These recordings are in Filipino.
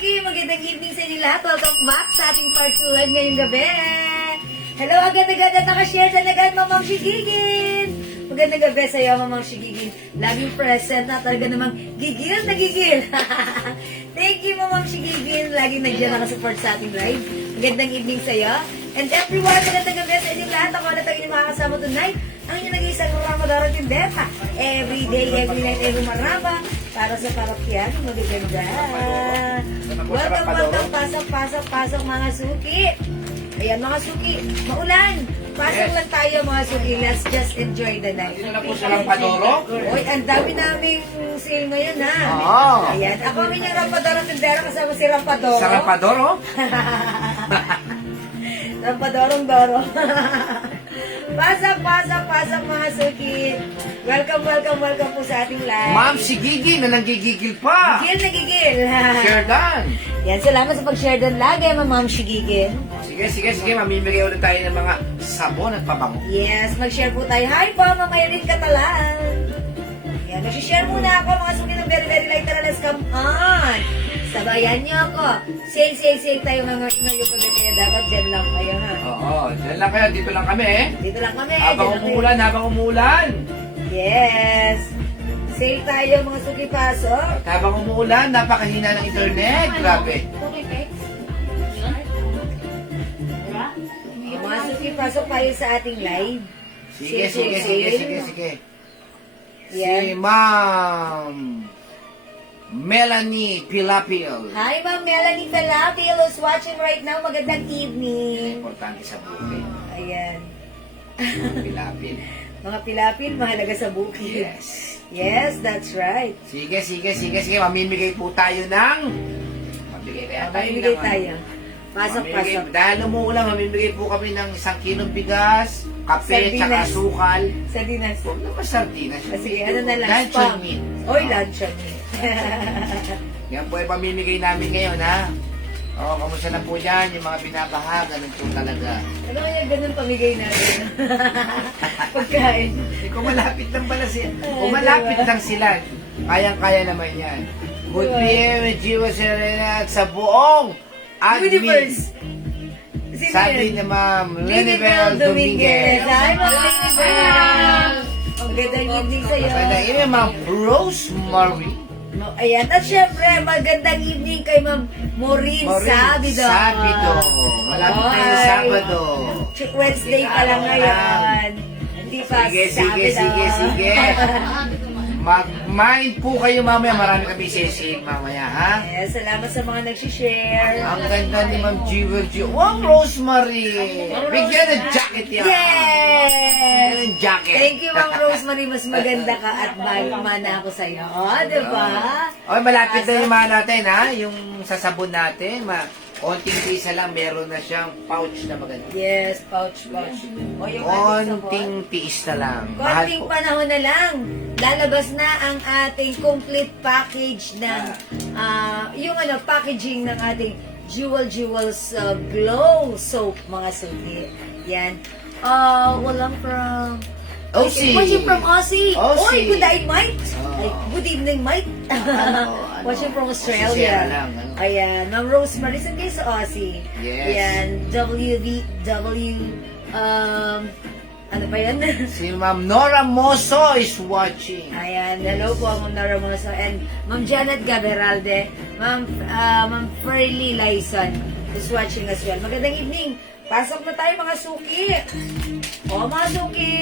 Suki! Magandang evening sa inyo lahat. Welcome back sa ating part 2 live ngayong gabi. Hello, agad-agad at nakashare na agad, Mamang Shigigin. Magandang gabi sa iyo, Mamang Shigigin. Laging present na talaga namang gigil na gigil. Thank you, Mamang Shigigin. Laging nandiyan nakasupport sa ating live. Magandang evening sa iyo. And everyone, magandang gabi sa inyong lahat. Ako na tayo inyong makakasama tonight. Ang inyong nag-iisang Ramadan Tindeta. Every day, every night, every maraba. Para sa parokyan, magaganda. Welcome, pasok, mga suki. Ayan, mga suki, maulan. Pasok lang tayo, mga suki. Let's just enjoy the night. Dito na po sa Lampadoro. Uy, ang dami naming sale ngayon, ha? Oo. Ayan, ako ang inyong Rampadoro Tindera, kasama si Rampadoro. Sa Lampadoro? Rampadorong Doro. Pasok, mga suki. Welcome po sa ating live. Ma'am, si Gigi na nanggigigil pa. Gigil na gigil. Share dan. Yan, salamat sa pag-share doon lagi, Ma'am Shigigin. Sige. Mamimigay ulit tayo ng mga sabon at pabango. Yes, mag-share po tayo. Hi po, Ma'am Irene Catalan. Yan, mag-share muna ako, mga suki ng very, very light. Tara, let's come on. Sabayan niyo ako. Sale tayo mga ngayong gabi. Kaya dapat dyan lang kayo, ha? Oo, dyan lang kayo. Dito lang kami eh. Dito lang kami. Habang umuulan. Yes. Sale tayo, mga suki pasok. At habang umuulan, napakahina ng internet. Grabe. Mga suki pasok tayo sa ating live. Sige. Yan. Si Ma'am Melanie Pilapil. Hi, Ma'am Melanie Calapil who's watching right now. Magandang evening. Importante sa bukid. Ayan. Pilapil. Mga pilapil, mahalaga sa bukid. Yes. Yes, that's right. Sige. Mamimigay po tayo ng... Mamimigay tayo. Pasok. Dahil umuulan, mamimigay po kami ng 1 kilong bigas, kape, Sardinas. tsaka sukal. Sa dinas. Huwag naman sardinas. Sige, ano na lang? Luncheon meat. Oy, luncheon meat. Yan po ay pamimigay namin ngayon, ha? O, kamusta na po dyan? Yung mga binabaha, ganun po talaga. Ano kaya ganun pamigay natin? Pagkain. Kung malapit lang pala sila. Kung malapit lang sila, kayang-kaya naman yan. Good PM with Jiwa Serena at sa buong admin. Universe. Sino Sabi yan? ni Ma'am Linibel Lenibel Dominguez. Dominguez. Hi, Ma'am Linibel. Magandang evening sa'yo. Magandang evening, Ma'am Rosemary. Ayan. At syempre, magandang evening kay Ma'am Maureen Sabido. Malapit na yung Sabado. Wednesday pa lang ngayon. Hindi pa Sige. Mag-mind po kayo mamaya. Marami kami sisig mamaya, ha? Yes, salamat sa mga nag-share. Ang ganda ni Ma'am Jewel. Wow, Rosemary! Bigyan ng jacket yan! Yes! Ng jacket! Thank you, Ma'am Rosemary. Mas maganda ka at mana ako sa'yo. Diba? Okay, malapit na yung mga natin, ha? Yung sasabon natin, konting pisa lang, meron na siyang pouch na maganda. Yes, pouch. O yung Konting tiis na lang. Mahal konting po. panahon na lang. Lalabas na ang ating complete package ng yung packaging ng ating Jewels Glow Soap, mga suki. Yan. Walang from... Aussie. Watching from Aussie. Aussie. Oy, good day, Mike. Oh. Ay, good evening, Mike. Watching from Australia. Sierra lang, Ayan, Ma'am Rosemary, saan kayo sa Aussie? Yes. Ayan, ano pa yan? Si Ma'am Nora Moso is watching. Ayan, hello po, Ma'am Nora Moso. And Ma'am Janet Gaberalde, Ma'am Ferlie Lyson is watching as well. Magandang evening. Pasok na tayo, mga suki. Mga suki.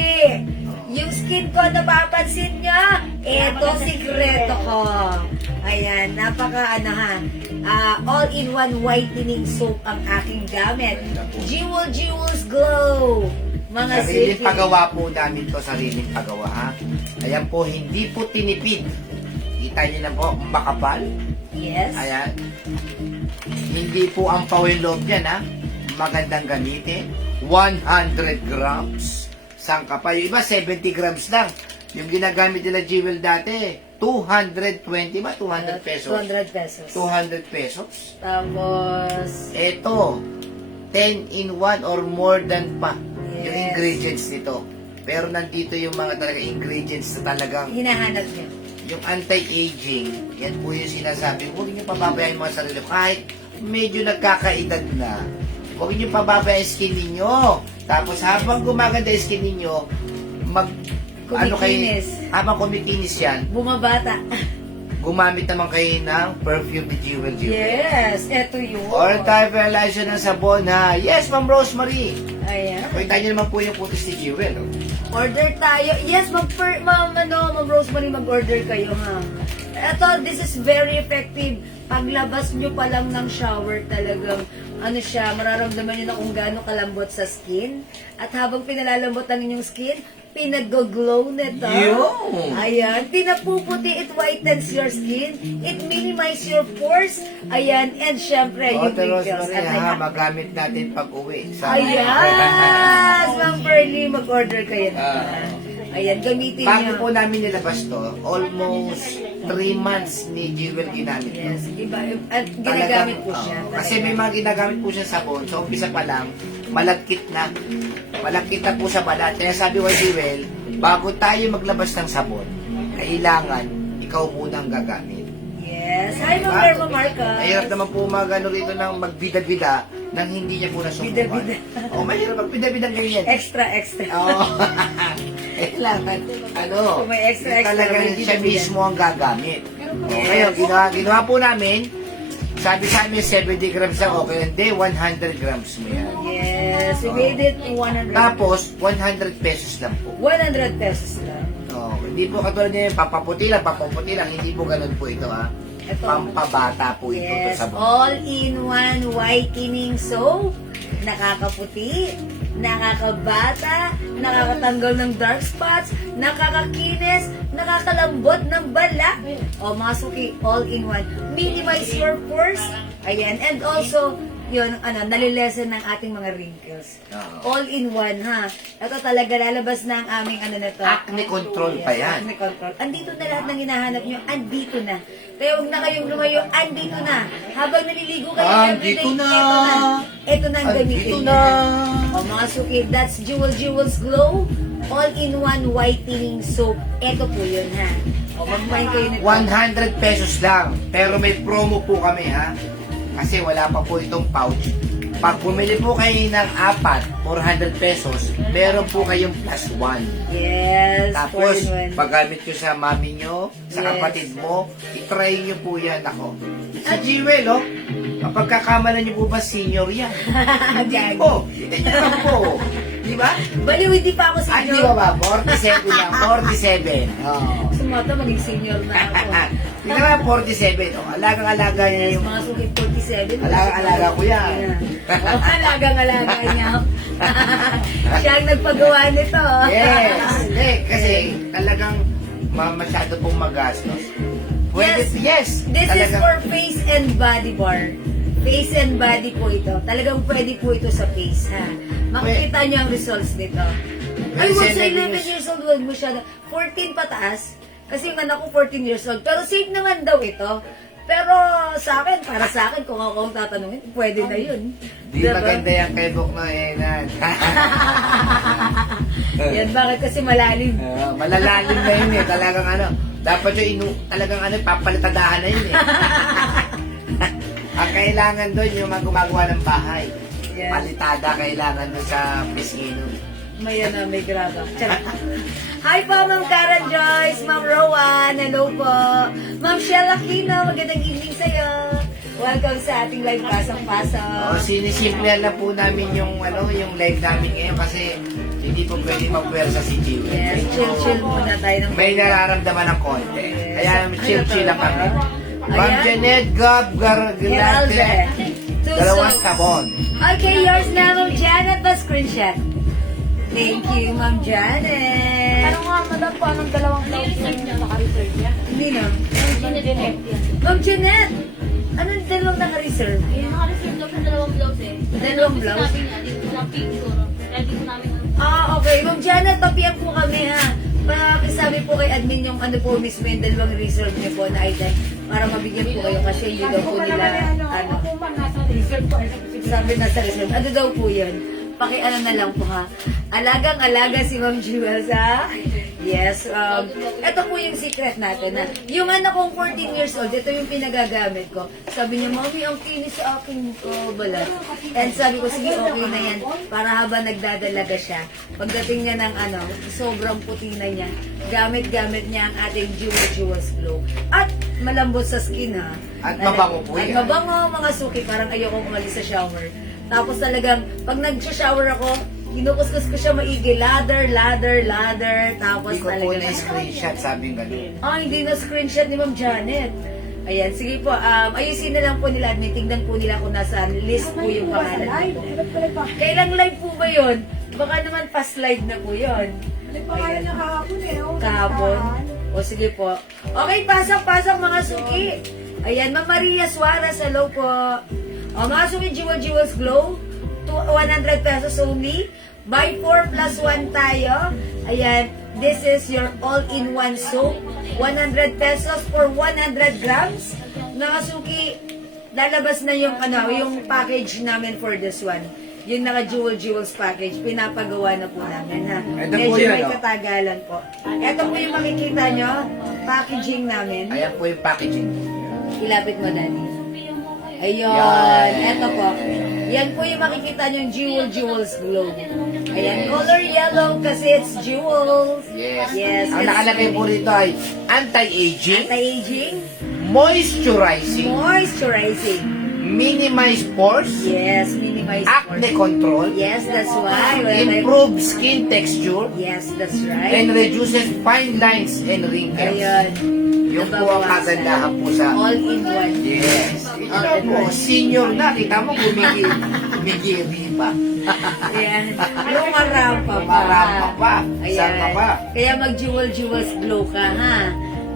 Yung skin ko, napapansin nyo? Ito, sikreto ko. Ayan, all-in-one whitening soap ang aking gamit. Jewels Glow. Mga Sariling suki. pagawa po namin to, sariling pagawa, ha? Ayan po, hindi po tinipid. Kita niyo na po, makapal. Yes. Ayan. Hindi po ang pawin loob yan, ha? Magandang gamitin. 100 grams. Sangka pa. Yung iba, 70 grams lang. Yung ginagamit nila Jewel dati, 220 ba? 200 pesos. 200 pesos. 200 pesos. Tapos, Ito, 10 in 1 or more than pa. Yung Yes. ingredients nito. Pero nandito yung mga talaga ingredients na talagang hinahanap niya. yung anti-aging, yan po yung sinasabi, huwag niyo pababayaan mga sarili kahit medyo nagkakaedad na. Huwag niyo pababayaan skin ninyo. Tapos habang gumaganda yung skin ninyo, Kumikinis. habang kumikinis yan, Bumabata. gumamit naman kayo ng perfume ni Jewel. Yes, eto yun. Or tayo fertilizer ng sabon ha. Yes, Ma'am Rosemary. Ayan. Nakita niyo naman po yung putis ni Jewel. Oh. Order tayo. Yes, Ma'am Rosemary, mag-order kayo ha. Ito, this is very effective. Paglabas nyo pa lang ng shower, talagang ano siya, mararamdaman nyo na kung gaano kalambot sa skin. At habang pinalalambot ang inyong skin, pinag-glow nito. Yun. Ayan, pinapuputi, it whitens your skin, it minimizes your pores. Ayan, and syempre, yung Ote wrinkles. Rosemary ha, magamit natin pag uwi. Ayan! Ma'am Pearly, mag-order kayo na. Ayan, gamitin Bago nyo. po namin nilabas to, almost 3 months ni Jewel ginamit to. Yes, iba. At ginagamit po siya. Kasi may mga ginagamit po siya sabon. So, umpisa pa lang, malagkit na. Malagkit na po sa balat. Kaya sabi ko, Jewel, bago tayo maglabas ng sabon, kailangan ikaw muna ang gagamit. Yes. Hi, Ma'am Verma Marcos. Mahirap naman po rito ng magbida-bida nang hindi niya po nasubukan. Bida-bida. Mahirap magbida-bida ganyan. Extra. Oo. Kailangan, Kung may extra, talagang may siya bida-bida. mismo ang gagamit. Ngayon, ginawa po namin, sabi sa amin 70 grams lang, okay, hindi, 100 grams mo yan. Yes, we made it 100. Tapos, 100 pesos lang po. 100 pesos lang. Hindi po katulad niya, papaputi lang, hindi po ganun po ito ha. Ito. Pampabata po ito to Yes, sa buhok. all-in-one whitening soap. Nakakaputi, nakakabata, nakakatanggal ng dark spots, nakakakinis, nakakalambot ng balat. O mga suki, all-in-one. Minimize your pores. Ayan. And also, yun, nalilesen ng ating mga wrinkles. Oo. All-in-one, ha? Ito talaga lalabas na ang aming na to. Acne control pa yan. Acne control. Andito na lahat ng hinahanap nyo. Andito na. Kaya huwag na kayong lumayo. Andito na. Habang naliligo kayo everyday, Andito na. Ito na ang gamitin Andito nyo. na. O mga suki, that's Jewel's Glow all-in-one whitening soap. Ito po yun, ha? O mag-mind kayo nito. 100 pesos lang. Pero may promo po kami ha. Kasi wala pa po itong pouch. Pag bumili po kayo ng 4, 400 pesos, meron po kayong plus 1. Yes, Tapos, 4-in-1. paggamit nyo sa mami nyo, sa Yes. kapatid mo, itry nyo po yan ako. Si Jewel, oh, kapag kakamalan nyo po ba senior yan? Hindi po. Hindi nyo lang po. Di ba? Baliw, hindi pa ako Ay, di senior. ba ba? 47 lang. 47. Oh. Sumata, maging senior na ako. Di ba 47? Oh, alagang-alaga niya Yes, yung... mga suki 47. Alaga ko yan. Alagang-alaga niya. Siya ang nagpagawa nito. Yes. Hindi, kasi talagang masyado pong magastos. Pwede, yes. This is talagang- for face and body bar. Face and body po ito. Talagang pwede po ito sa face, ha? Makikita niyo ang results nito. Ay, Well, wag sa 11 11 years old, wag mo siya. 14 pataas. Kasi yung anak ko 14 years old. Pero safe naman daw ito. Pero sa akin, para sa akin, kung ako ang tatanungin, pwede na yun. Di maganda yung kay Bok na Enan. Yan, bakit kasi malalim? Malalalim na yun eh. Talagang dapat yung talagang papalitadahan na yun eh. Ang kailangan doon yung mga gumagawa ng bahay. Yes. Palitada kailangan doon sa pisngino. May may graba. Charot. Hi po, Ma'am Karen Joyce, Ma'am Rowan, hello po. Ma'am Shell Aquino, magandang evening sa'yo. Welcome sa ating live pasang-pasang. Sinisimplihan na po namin yung yung live namin ngayon kasi hindi po pwede magpwersa si Jewel. Yes, chill muna tayo ng May nararamdaman ng konti. Yes. Kaya chill lang kami. Ma'am Ayan. Janet Gab Geralde. Dalawang sabon. Okay, yours na, Ma'am Janet, pa screenshot. Thank you, Ma'am Janet. Ano nga, madam po, anong dalawang blouse yung naka-reserve niya? Hindi na. Dinect yan. Ma'am Janet, anong dalawang naka-reserve? Yung naka-reserve daw sa dalawang blouse eh. Dalawang blouse? Sinabi niya, dito sa pink siguro. Kaya dito namin Okay. Ma'am Janet, tapian po kami, ha. Pakisabi po kay admin yung po mismo yung dalawang reserve niyo po na item para mabigyan po kayo kasi hindi daw po nila, Ako man, nasa reserve po. sabi na sa reserve. Ano daw po yan? Na lang po, ha. Alagang-alaga si Ma'am Jewel sa Yes, ito po yung secret natin na yung anak kong 14 years old, ito yung pinagagamit ko. Sabi niya, Mami, ang kinis sa akin ko, balat. And sabi ko, sige, okay na yan. Para habang nagdadalaga siya, pagdating niya ng sobrang puti na niya, gamit-gamit niya ang ating Jewels Glow. At malambot sa skin, ha. At mabango po At yan. mabango, mga suki, parang ayoko umalis sa shower. Tapos talagang, pag nag-shower ako, kinukuskus ko siya maigi, lather. Tapos Hindi ko po talagang... na-screenshot, sabi nga gano'n. Hindi na screenshot ni Ma'am Janet. Ayan, sige po, ayusin na lang po nila at may tingnan po nila kung nasa list po yung pangalan nito. Kailang live po ba yun? Baka naman past live na po yun. Pangalan niya kahapon eh. Oh. Kahapon? O sige po. Okay, pasok mga suki. Ayan, Ma'am Maria Suarez, hello po. O mga suki, Jewels Glow, 100 pesos only. Buy 4 plus 1 tayo. Ayan, this is your all-in-one soap. 100 pesos for 100 grams. Mga suki, lalabas na yung yung package namin for this one. Yung naka-Jewels package, pinapagawa na po namin, ha? Ito po Medyo yun, may oh. katagalan po. Ito po yung makikita nyo, packaging namin. Ayan po yung packaging. Ilapit mo, Dani. Ayun, Yan. eto po. Yan po yung makikita nyo yung Jewels Glow. Ayan, color yellow kasi it's jewels. Yes. Yes. Ang nakalagay po rito ay anti-aging, Anti-aging, moisturizing, moisturizing. minimize pores, Yes, minimize acne pores. control, Yes, that's why. improve skin texture, Yes, that's right. and reduces fine lines and wrinkles. Ayun. Yung po ang Nababawasan. kagandahan po sa... All in one. Yes. Ito po, senior na. Kita mo, gumigiri pa. Ayan. Lumarampa pa. Lumarampa pa. Saan ka pa? Kaya mag-jewels glow ka, ha?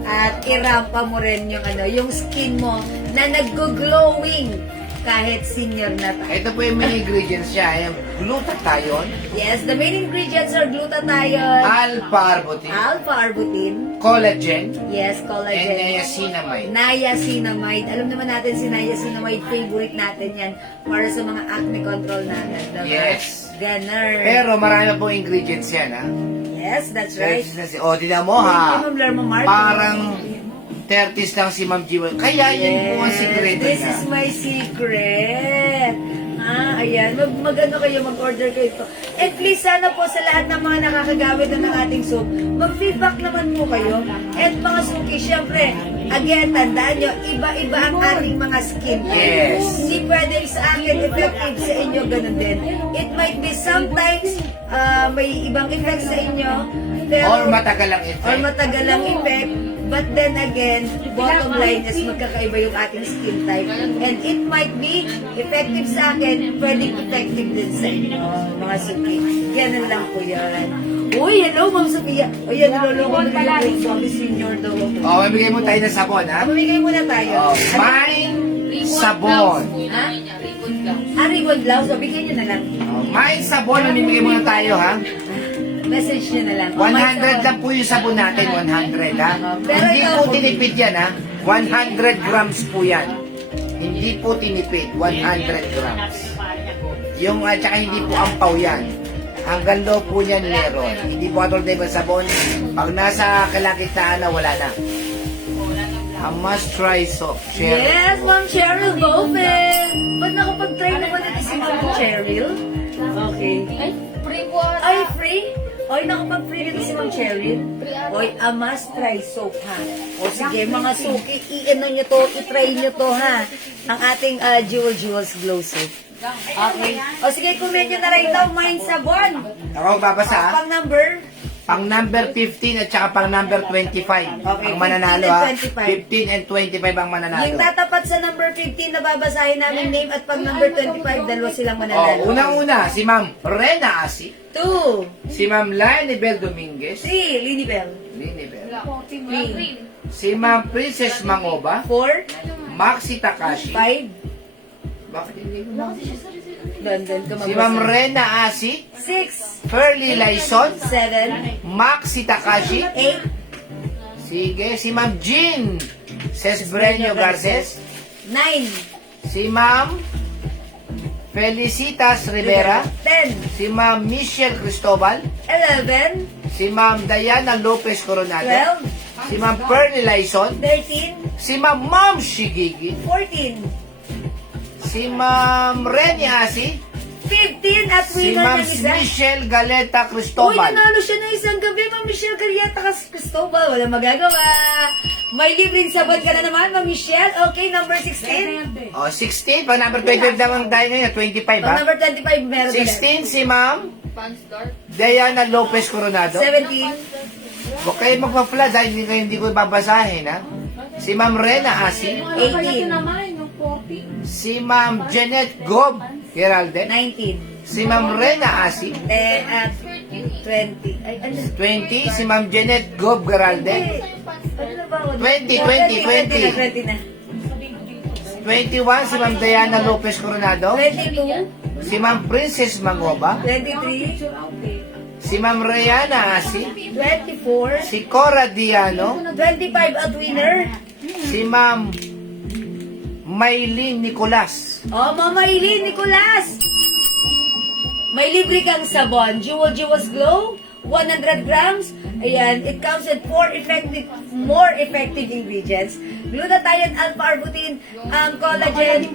At irampa mo rin yung skin mo na nag-glowing kahit senior na tayo. Ito po yung main ingredients siya. Yung glutathione, Yes, the main ingredients are glutathione, alpha-arbutin, alpha-arbutin, collagen, yes, and collagen, niacinamide. niacinamide. Alam naman natin si niacinamide, favorite natin yan para sa mga acne control natin. Diba? Yes. Ganun. Pero marami po ingredients yan, ha? Yes, that's right. O, tingnan mo, ha? Ma'am Lerma Marco. Parang 30s lang si Ma'am Jewel. Kaya yun po ang sikreto This niya. is my secret. Ayan. Mag-ano kayo, mag-order kayo ito. And please, sana po sa lahat ng mga nakakagamit na ng ating soap, mag-feedback naman po kayo. And mga suki, syempre, again, tandaan nyo, iba-iba ang ating mga skin. Yes. Hindi pwede sa akin effective sa inyo, ganun din. It might be sometimes may ibang effect sa inyo, pero, Or matagal ang effect. or matagal ang effect. But then again, bottom line is magkakaiba yung ating skin type. And it might be effective sa akin, pwedeng effective din sa inyo, mga suki. Ganun lang po yan. Uy, hello, Ma'am Sophia. O yan, niloloko mo na yung Zombie Senior daw. O, mamigay mo tayo ng sabon, ha? Mamigay muna tayo. O, mine sabon. Ha? Ribbon blouse. Ribbon blouse. O, bigyan nyo na lang. O, mine sabon, mamimigay muna tayo, ha? Message nyo na lang. 100 lang po yung sabon natin, 100, ha? Pero Hindi ito- po tinipid yan, ha? 100 grams po yan. Hindi po tinipid, 100 grams. Yung, tsaka hindi po ampaw yan. Hanggang low po yan meron. Hindi po atol na ibang sabon. Pag nasa kalagitnaan na, wala na. A must try soap. Cheryl. Yes, Ma'am Cheryl Bowman. Ba't nakapag-try naman ito si Ma'am Cheryl? Okay. Ay, free po ata. Ay, free? Oy, nakapag-free nito si Ma'am Cheryl. Oy, a must try soap, ha? O sige, mga suki, i-ano nyo to, i-try nyo to, ha? Ang ating Jewels Glow soap. Okay. O sige, comment nyo na rin daw, mine sabon. Ako babasa, ha? Pang number? Pang number 15 at saka pang number 25. Okay, Ang mananalo, 15 ha? and 25. 15 and 25 ang mananalo. Yung tatapat sa number 15 na babasahin namin name at pag number 25, dalawa silang Oh, mananalo. unang-una, si Ma'am Rena Asi. 2, Si Ma'am Lainibel Dominguez. 3, Linibel. Linibel. Green. Si Ma'am Princess Mangoba. 4, Maxi Takashi. 5, Bakit hindi ko London, Si Ma'am Rena Asi. 6, Ferlie Laison. 7, Maxi Takashi. 8, Sige, si Ma'am Jean Cesbreño Garces. 9, Si Ma'am Felicitas Rivera. 10, Si Ma'am Michelle Cristobal. 11, Si Ma'am Diana Lopez Coronado. 12, Si Ma'am Perny Laison. 13, Si Ma'am Shigigi. 14, Si Ma'am Reni Asi. 15 at Si winner Ma'am ng isa. Michelle Galeta Uy, Cristobal. nanalo siya ng isang gabi, Ma'am Michelle Carrieta Cristobal. Wala magagawa. May libreng sabon ka na naman, Ma'am Michelle. Okay, number 16. O, 16. Pag number 25 naman tayo ngayon. 25, Pag ha? number 25, meron ka 16, si Ma'am Panstar. Diana Lopez Coronado. 17, Huwag kayo magpa-flash dahil hindi ko babasahin, ha? Si Ma'am Rena Asi. 18, naman, yung 40. Si Ma'am Jeanette Gob Geralde. 19, Si Ma'am Rena Asi. 10, at 20. Ay, ano? 20, si Ma'am Jeanette Gob Geralde. Ano na ba ako? 20, 20 na. 21, si Ma'am Diana Lopez Coronado. 22, Si Ma'am Princess Mangoba. 23, Si Ma'am Rayana Asi. 24, Si Cora Diano. 25 at winner. Si Ma'am Maylene Nicolas. Oh, Mama Eileen Nicolas! May libre kang sabon. Jewel's Glow, 100 grams. Ayan, it comes with more effective ingredients. Glutathione, alpha-arbutin, collagen,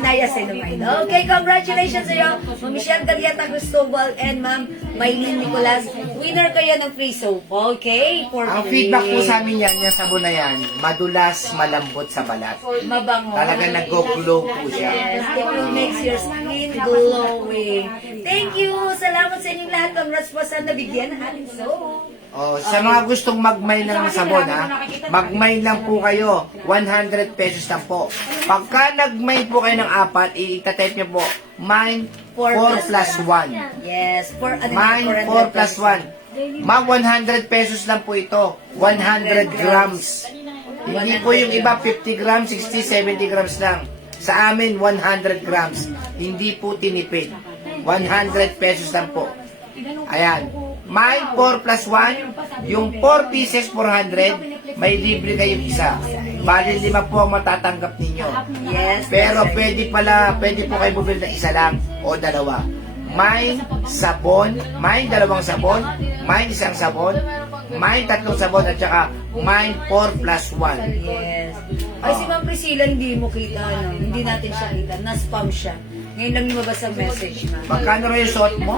niacinamide. Okay, congratulations sa iyo, Ma'am Michelle Carrieta Cristobal and Ma'am Maylene Nicolas. Winner kayo ng free soap. Okay? For Ang free. feedback po sa amin yan, yung sabon na yan, madulas, malambot sa balat. Mabango. Talagang nag-glow po siya. Yes, it will make your skin glowing. Thank you! Salamat sa inyong lahat. Congrats po sa nabigyan ng ating soap. Oh, sa mga gustong magmay ng sabon, ha, magmay lang po kayo. 100 pesos lang po. Pagka nagmay po kayo ng 4, itatype nyo po, mine 4 plus 1. Yes, for ano Mine 4 plus 1. Mag 100 pesos lang po ito. 100 grams. Hindi po yung iba 50 grams, 60, 70 grams lang. Sa amin, 100 grams. Hindi po tinipid. 100 pesos lang po. Ayan. Mine 4 plus 1. Yung 4 pieces, 400. May libre kayong isa. Bali 5 po ang matatanggap ninyo. Yes. Pero pwede po kayo bumili ng isa lang o dalawa. Mine sabon, mine 2 sabon, mine 1 sabon, mine 3 sabon at saka mine 4 plus 1. Yes. Ay, si Ma'am Priscilla, hindi mo kita, no? Hindi natin siya kita. Na-spam siya. Ngayon lang lumabas ang message, ma'am. Magkano rin yung suot mo?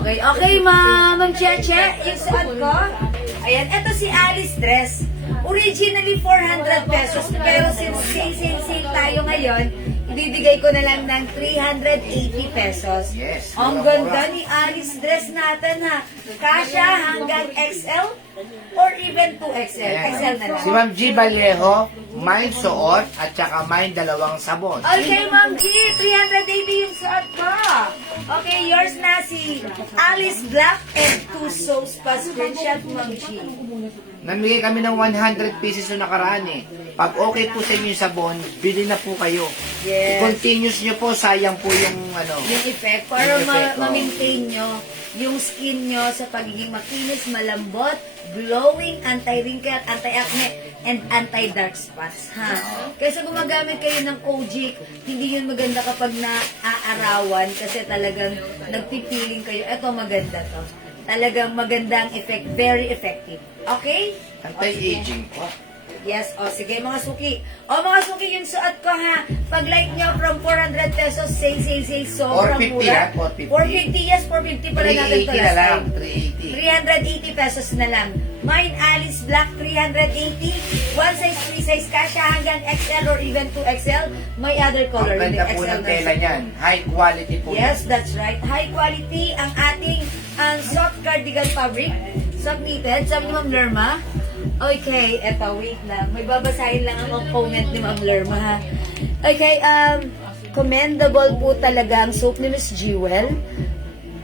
Okay, okay, Ma'am Cheche. Yung suot ko. Ayan, eto si Alice Dress. Originally, 400 pesos. Pero since sale tayo ngayon, ibibigay ko na lang ng 380 pesos. Yes, Ang mura-mura. ganda ni Alice Dress natin, ha. Kasha hanggang XL or even 2XL. XL na lang. Si Ma'am G. Vallejo, mine suot at saka mine 2 sabon. Okay, Ma'am G, 380 yung suot ko. Okay, yours na si Alice Black and 2 soaps pa screenshot, Ma'am G. Namigay kami ng 100 pieces yung nakaraan eh. Pag okay po sa inyo yung sabon, bili na po kayo. Yes. Continuous nyo po, sayang po yung ano. Yung effect, para Yung effect, oh. ma-maintain nyo yung skin nyo sa pagiging makinis, malambot, glowing, anti-wrinkle, anti-acne, and anti-dark spots. Ha? Kaysa gumagamit kayo ng Kojic, hindi yun maganda kapag naaarawan kasi talagang nagpipiling kayo. Ito maganda to. Talagang magandang effect, very effective. Okay? Anti-aging po. Yes, o sige mga suki. O mga suki, yung suot ko ha. Pag like nyo from 400 pesos, say, sobrang 450 mura. ha, 450, 450. yes, 450 pala natin to 380 na last lang, time. 380. 380 pesos na lang. Mine Alice Black, 380. One size, 3 size kasha hanggang XL or even 2XL. May other color. Ang hindi ganda po XL ng na tela siya. niyan. High quality po. Yes, that's right. High quality ang ating soft cardigan fabric. Soft knitted. Sabi ni Ma'am Lerma. Okay, eto, wait lang. May babasahin lang ang comment ni Ma'am Lerma, ha. Okay, commendable po talaga ang soap ni Miss Jewel.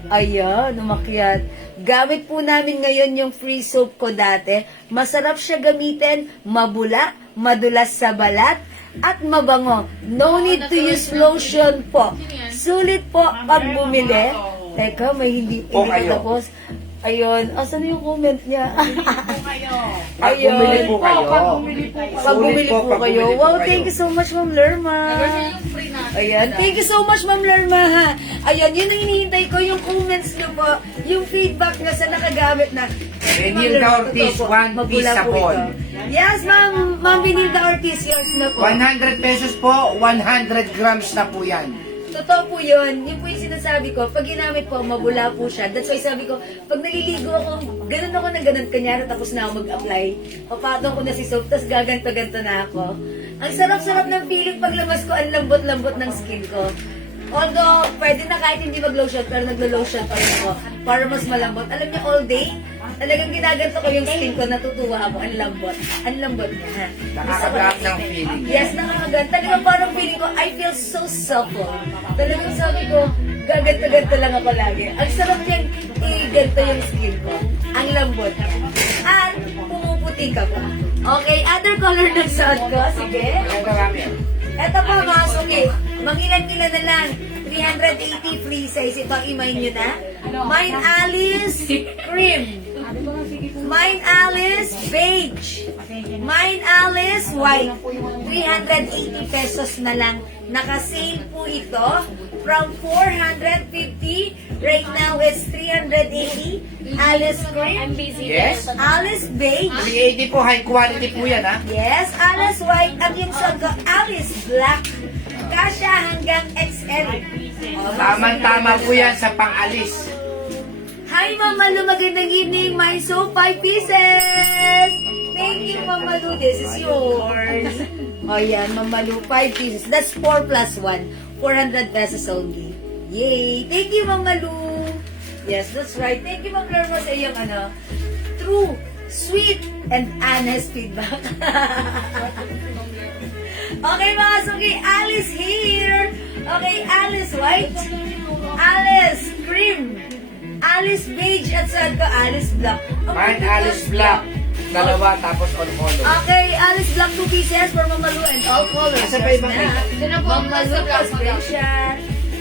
Ayan, umakyat. Gamit po namin ngayon yung free soap ko dati. Masarap siya gamitin, mabula, madulas sa balat, at mabango. No need to use lotion po. Sulit po pag bumili. Teka, may hindi Po ko kayo. tapos. Ayun. Asan na yung comment niya? Pag bumili po kayo. Pag bumili po pag kayo. bumili po Wow, kayo. thank you so much, Ma'am Lerma. Nag-order yung free natin. Ayan, thank you so much, Ma'am Lerma, ha. Ayan, yun ang hinihintay ko, yung comments niyo po, yung feedback niyo sa nakagamit na. Benilda Ortiz, Totoo po, one mabula piece po sabon. ito. Yes, Ma'am Benilda Ortiz, yours na po. 100 pesos po, 100 grams na po yan. Totoo po yun. Yun po yung sinasabi ko. Pag ginamit po, mabula po siya. That's why sabi ko, pag naliligo ako, ganun ako na ganun. Kanyari tapos na ako mag-apply. Papatong ko na si soap, tapos gaganto-ganto na ako. Ang sarap-sarap ng feeling pag lamas ko, ang lambot-lambot ng skin ko. Although, pwede na kahit hindi mag-lotion, pero naglo-lotion pa rin ako para mas malambot. Alam niyo, all day, talagang ginaganto ko yung skin ko, natutuwa ako. Ang lambot. Ang lambot niya, ha? Nakakagrap ng feeling. Yes, nakakaganda. Talagang parang feeling ko, I feel so supple. Talagang sabi ko, gaganto-ganto lang ako lagi. Ang sarap niyang i-ganto yung skin ko. Ang lambot. At pumuputi ka pa. Okay, other color ng suot ko. Sige. Ang marami. Eto po mga suki. Mangilan-ilan na lang. 380 free size. Ito, imay nyo na. Mine Alice Cream. Mine Alice Beige. Mine Alice White. 380 pesos na lang. Naka-sale po ito. From 450, right now it's 380. Alice Cream. Yes. Alice Beige. 380 po, high quality po yan, ha? Yes, Alice White. At yung suot ko, Alice Black. Kasya hanggang XL. Tama-tama po yan sa pang-alis. Hi, Mama Lu. Magandang evening. My soap, 5 pieces. Thank you, Mama Lu. This is yours. O yan, Mama Lu, 5 pieces. That's 4 plus 1. 400 pesos only. Yay! Thank you, Mama Lu. Yes, that's right. Thank you, Ma'am Lerma, sa iyong true, sweet, and honest feedback. Okay, mga suki, Alice here. Okay, Alice White, Alice Cream, Alice Beige, at saan ko, Alice Black. Mine Alice Black. Dalawa, tapos on color. Okay, Alice Black 2 pieces for Mama Lu and all colors. Asa pa ibang Yes, na. Sino po ang Mama Lu, nasa black? screenshot.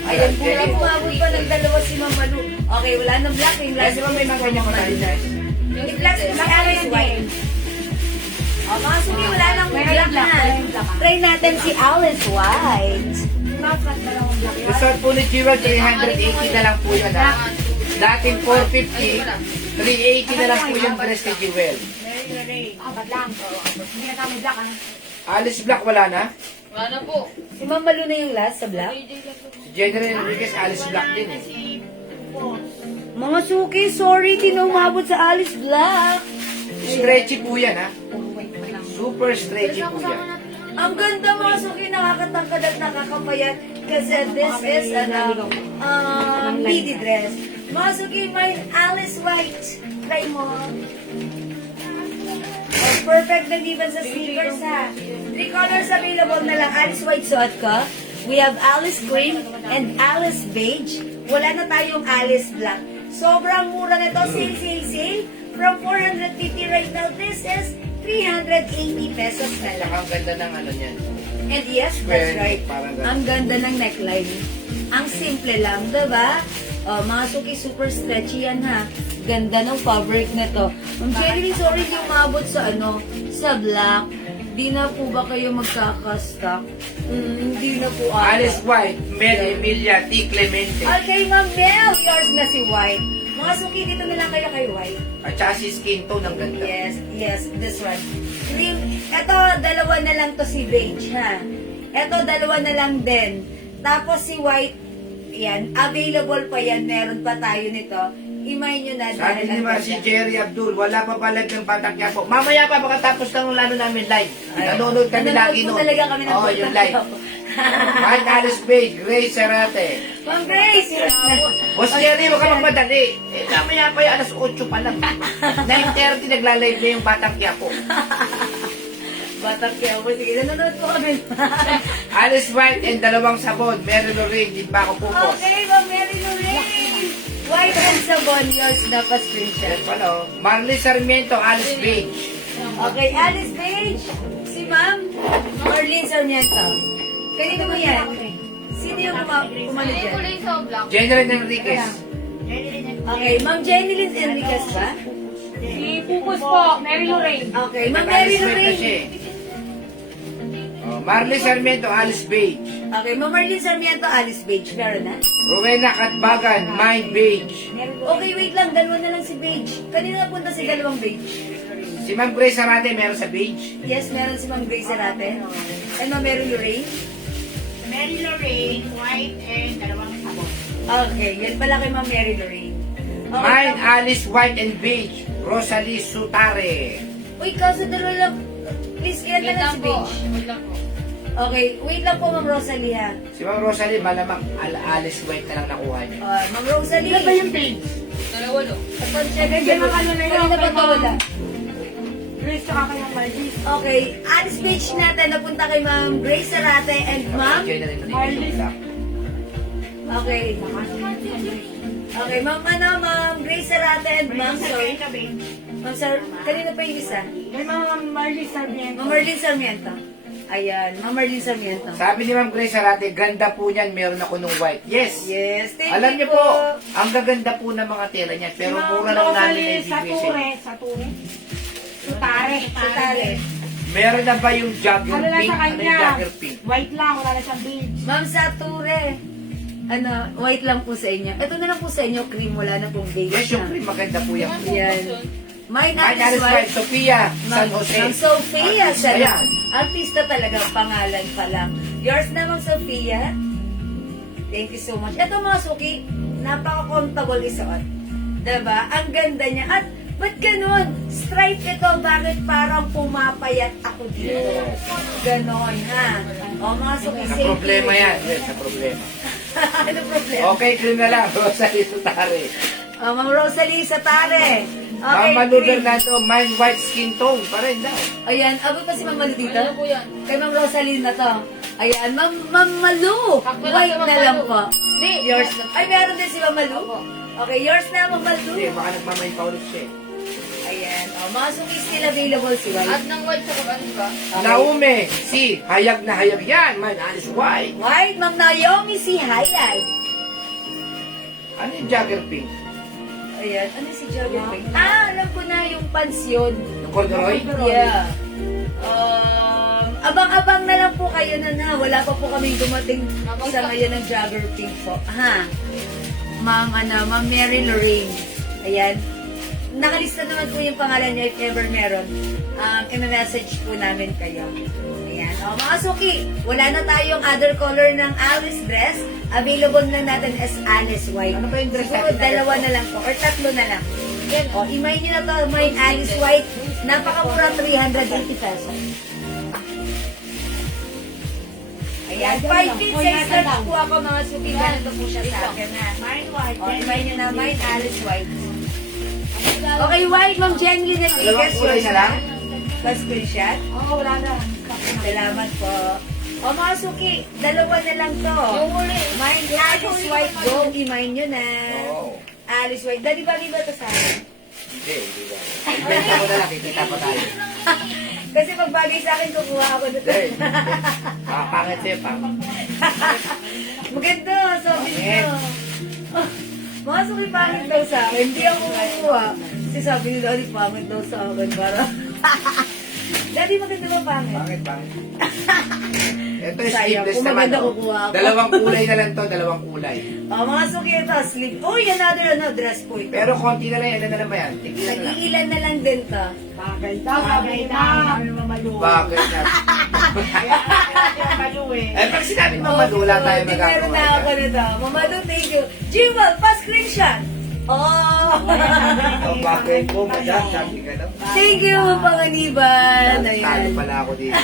Ayan, pumabot pa ng dalawa si Mama Lu. Okay, wala nang black. Yung last Kasi one may mga ganyan ko na rin, guys. yung black si Alice White. O, mga suki, wala nang black na. Try natin si Alice White. Resort po ni Jewel, 380 na lang po yun, ha? Dating 450, 380 na lang po yung dress ni Jewel. Alice Black, wala na? Wala na po. Si Mama Lu na yung last sa black. Si General Enriquez, Alice Black din, eh. Mga suki, sorry, di na umabot sa Alice Black. Stretchy po yan, ha? Super stretchy po yan. Ang ganda mga suki, nakakatangkad at nakakapayat kasi this is midi dress. Mga suki, may Alice White. Try mo. Oh, perfect na given sa sneakers ha. 3 colors available na lang. Alice White suot ko. We have Alice Cream and Alice Beige. Wala na tayong Alice Black. Sobrang mura na to. Sale, sale, sale. From 450 right now, this is 380 pesos na lang. Ang ganda ng ano niyan. And yes, Square that's right. neck, parang ganun. Ang ganda ng neckline. Ang simple lang, diba? Oh, mga suki, super stretchy yan ha. Ganda ng fabric na to. Ma'am Cherry, sorry di umabot sa sa black. Di na po ba kayo magkakastock? Hindi na po Alice White, Mel Emilia, T. Clemente. Okay, Ma'am Mel, yours na si White. Mga suki, dito na lang kayo kay White. At saka si skin tone, ang ganda. Yes, this one. Ito, dalawa na lang to si Beige, ha? Ito, dalawa na lang din. Tapos si White, yan, available pa yan. Meron pa tayo nito. Imay nyo na. Sabi dahil naman ang si ganda. Jerry Abdul, wala pa pala ng patakya po. Mamaya pa, makatapos ng lalo namin live. Nanonood kami lagi Nanonood po noon. talaga kami ng Oo, yung live. Mike Alice Page, Grace Serate. Ma'am Grace, yours na. Boss Jerry, huwag ka magmadali. Eh, mamaya pa yung alas 8 pa lang. 9:30 nagla-live na yung patakya po. Batak kaya po. Sige, nanonood po kami. Alice White and dalawang sabon. Mary Lorraine, di pa ako pupos. Okay, Ma'am Mary Lorraine. White and sabon, yours na pa screenshot. Yan pala, oh. Marley Sarmiento, Alice Page. Okay, Alice Page. Si Ma'am Marlene Sarmiento. Kanino mo yan? Sino yung umano Hindi dyan? kulay sa black. General Enriquez. Okay, Ma'am Jenny Lynn Enriquez ba? Si Pupus po, Mary Lorraine. Okay, Ma'am Mary Alice White na Lorraine. siya eh. Oh, Marley Sarmiento, Alice Beige. Okay, Ma'am Marlene Sarmiento, Alice Beige. Meron na? Rowena Katbagan, Mind Beige. Okay, wait lang. Dalawa na lang si Beige. Kanina napunta si dalawang Beige. Si Ma'am Grace Arate, meron sa Beige. Yes, meron si Ma'am Grace Arate. And Ma'am Mary Lorraine. Mary Lorraine, white and dalawang sabon. Okay, yan pala kay Ma'am Mary Lorraine. Okay, Mine, tapos- Alice White and Beige. Rosalie Sutare. Uy, kaso dalawa lang. Please, ilan na Wait lang lang si po. Beige? Wait lang po. Okay, wait lang po, Ma'am Rosalie ha. Si Ma'am Rosalie, malamang Alice White na lang nakuha niya. Ma'am Rosalie. Ilan ba yung page? Dalawa lo. Check Yan ang ano na yun, Kanina pa kay to Ma'am. wala. Grace tsaka kayong Marlies. Okay, Alice Beige natin. Napunta kay Ma'am Grace Arate and Ma'am. Enjoy na rin natin Marley. yung black. Okay. Okay, Ma'am Grace Arate and Ma'am, sorry. Ma'am, sir, kanina pa yung isa. Kay Ma'am Marlies Sarmiento. Ma'am Marlene Sarmiento. Ayan, Ma'am Marlene Sarmiento. Sabi ni Ma'am Grace Arate, ganda po niyan, meron ako nung white. Yes! Yes, thank Alam you niyo po, ang gaganda po ng mga tela niyan, pero Si Ma'am mura lang namin Rosalie na ibibigay. Sature. Sutare. Sutare. Meron na ba yung jogger Ano lang pink? sa Ano yung kanya? jogger pink? White lang, wala na siyang beige. Ma'am Sature. Ano, white lang po sa inyo. Ito na lang po sa inyo, cream. Wala na pong beige. Yes, yung cream, maganda po yan. Yan. Mine Mine Alice Alice White, White. Sophia, San Ma'am Jose. Ma'am Sophia Artista siya. yan. Artista talaga ang pangalan pa lang. Yours na, Ma'am Sophia. Thank you so much. Ito mga suki, napaka-comfortable isuot. Diba? Ang ganda niya. At ba't ganun? Stripe ito. Bakit parang pumapayat ako dito? Yes. Ganon, ha? O mga suki, Sa safety problema rin. yan. Yes, sa problema. Ano problema? Okay, cream na lang. Rosalie Sutare. Ma'am Rosalie Satare. Okay, Ma'am Malu cream. Bernardo, mine white skin tone. Pa rin daw. Ayan, abot pa si Ma'am Malu dito? Ano po yan? Kay Ma'am Rosalie na to. Ayan, Ma'am Malu. Sakto lang White kay Ma'am na lang Malu. po. Hindi. Yours na. Ay, meron din si Ma'am Malu? Opo. Okay, yours na, Ma'am Malu. Hindi, baka nagmamain pa ulit siya eh. Ayan. Mga suki still available si White. At ng white sa ano ba? Okay. Naume, si hayag na hayag yan. Mine Alice White. White, Ma'am Naomi si Hayay. Ano yung jogger pink? Ayan, ano si Jogger Pink? Alam ko na yung pansyon. Yung corduroy? Yeah. Abang-abang na lang po kayo na. Wala pa po kami dumating sa ngayon ng Jogger Pink po. Ha? Ma'am Mary Lorraine. Ayan. Nakalista naman po yung pangalan niya if ever meron. I-message po namin kayo. Ayan. Mga suki, wala na tayong other color ng Alice dress. Available na natin as Alice White. Ano ba yung dress Siguro natin? dalawa na lang po or tatlo na lang. Yan, imay niyo na to, may Alice White. Napakamura, 380 pesos. Ayan, 5 feet 6 lang po ako mga suki. Ganito po siya sa akin ha. Mine white. Imay niyo na, may Alice White. Okay, White, Ma'am Jenny na Dalawang kulay na lang? Pa-screenshot. Oo, wala na. Salamat po. O mga suki, dalawa na lang to. Yung huli. Mine Alice White, go. Imay nyo na. Oo. Alice White. Dali ba to sa akin? Hindi ba? Ibenta mo na lang, kikita pa tayo. Kasi pag bagay sa akin, kukuha ako nito. Hindi. Pangit siya, pangit. Maganda, sabi Pangit. niyo. Mga suki pangit daw sa akin. Hindi ako kukuha. Kasi sabi ni Daddy, pangit daw sa akin. Para... Daddy, maganda ba pangit? Pangit, pangit. Ito yung Sayang, sleeveless kung naman. maganda, oh. kukuha ako. Dalawang kulay na lang to, dalawang kulay. Mga suki ito, sleep. Uy, another dress po ito. Pero konti na lang, ilan na lang ba yan? Tignan na lang. Nag-iilan na lang din to. Bagay daw, sabi ni Ma'am. Bakit na? Malu eh. Eh, pag sinabi mo madula tayo Di meron na ako magagawa. nito. Mamado, thank you. Jewel, pa-screenshot. Oh! Oh, bakit po, madam? Sabi ka daw. Thank you, Panganiban. Talo Ayan. pala ako dito.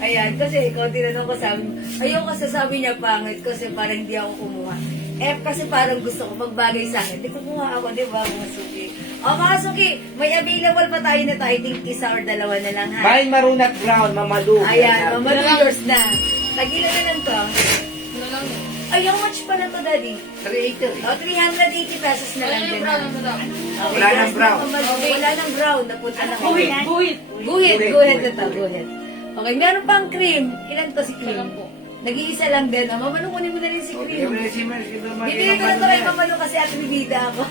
Ayan, kasi ikaw tinanong ko sabi mo, ayaw kasi sabi niya pangit kasi parang hindi ako kumuha. Eh, kasi parang gusto ko magbagay sa akin. Di kumuha ako, di ba, mga suki? O, mga suki, may available pa tayo na tayo. I think isa or dalawa na lang, ha? Mine maroon at brown, mamalu. Ayan, mamalo yours na. Tagilan na lang to. Ano lang yun? Ay, how much pa na to, Daddy? 380. O, 380 pesos na Ano lang yung din. brown ha? na madam? Okay, Wala nang last brown. na mamalo. Wala nang brown. Napunta na ko. Buhit, buhit. Guhit, Guhit, guhit guhit. na to, guhit. Okay, meron pang cream. Ilan to si Isa cream? lang po. Nag-iisa lang din. Mamalu, kunin mo na rin si Bigyan mo Cream. na si Mars. Bibigay ko na to kay Mamalu kasi at bibida ako.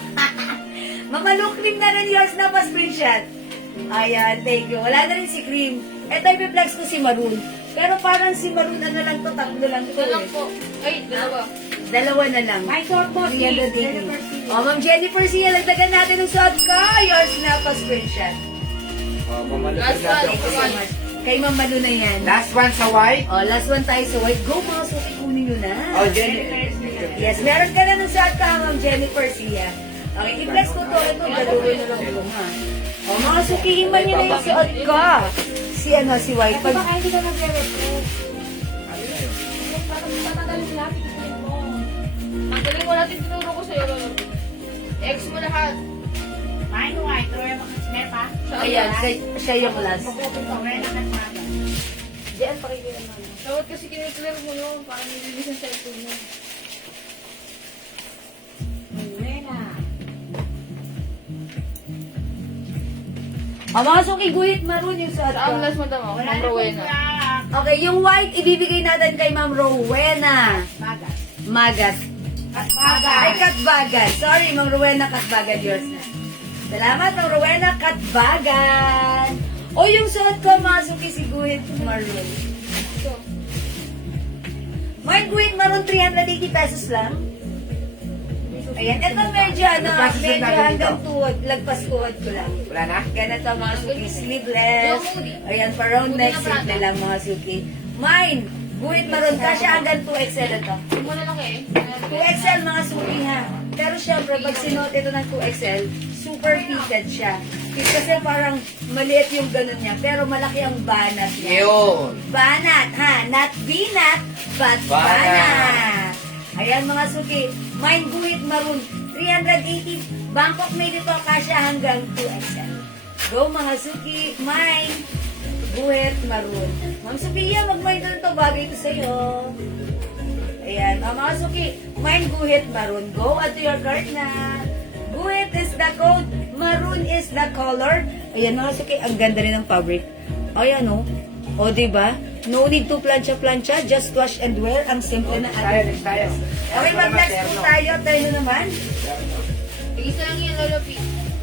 Mamalu, Cream na rin yours na pa screenshot. Ayan, thank you. Wala na rin si Cream. Ito, ipiplex ko si Maroon. Pero parang si Maroon, ano lang to, tatlo lang to. Ito lang eh. po. Ay, dalawa. Dalawa na lang. My short boss is 380. Oh, Ma'am Jennifer Sia, lagdagan natin ng suot ko. Yours na pa screenshot. Oh, mamalupit Last lang one. to. Thank you so much. Kay Ma'am Malu na yan. Last one sa white. Oh, last one tayo sa white. Go, mga suki, kunin nyo na. Oh, Jenny. Yes, meron ka na ng suot ka, Ma'am Jennifer Sia. Okay, i-flex ko to. Ito, gagawin na lang ito, ha. Oh, mga suki, iman nyo na yung suot ka. Si ano, si white. Pag, Baka hindi ka nagre-refresh. Tatagalin lang, itutuloy mo. Ang galing mo natin tinuro ko sa'yo, Lolo. X mo lahat. Mine white, or meron pa? ayan, siya yung last. Meron na nagmaga. Diyan, pakikilan mo. Dapat kasi kiniklear mo yun. Parang nililis ang cellphone mo. Oh, mga suki, guhit maroon yung suot Sa ang ko. last mo tama, Wala Ma'am na Rowena. Okay, yung white, ibibigay natin kay Ma'am Rowena. Bagas. Magas. Ay, Katbagan. Sorry, Ma'am Rowena Katbagan, yours na. Salamat, Ma'am Rowena Katbagan. O yung suot ko, mga suki, si Guhit Maroon. Ito. Mine Guhit Maroon, 380 pesos lang. Ayan, ito medyo, ano, Ano pa medyo natin hanggang dito? tuhod, lagpas tuhod ko lang. Wala na? Ganito mga suki, sleeveless. Ayan, pa round neck, simple lang mga suki. Mine, Guhit Maroon, kasya hanggang 2XL ito. Hindi mo na lang eh. 2XL mga suki ha. Pero syempre, pag sinuot ito ng 2XL, super fitted siya. Kasi parang maliit yung ganun niya, pero malaki ang banat niya. Yun. Banat ha, not binat, but Banat. banat. Ayan mga suki, mine Guhit Maroon, 380. Bangkok made ito, kasya hanggang 2XL. Go mga suki, mine Guhit Maroon. Ma'am Sophia, mag-mine doon to, bagay ito sa'yo. Ayan, mga suki, mine Guhit Maroon. Go add to your cart na. Guhit is the code, maroon is the color. Ayan mga suki, ang ganda rin ng fabric. Ayan o. O diba? No need to plancha-plancha, just wash and wear. Ang simple na Tayo, next tayo. Okay, mag-next po tayo. Tayo na naman. Isa lang yan, Lolo P.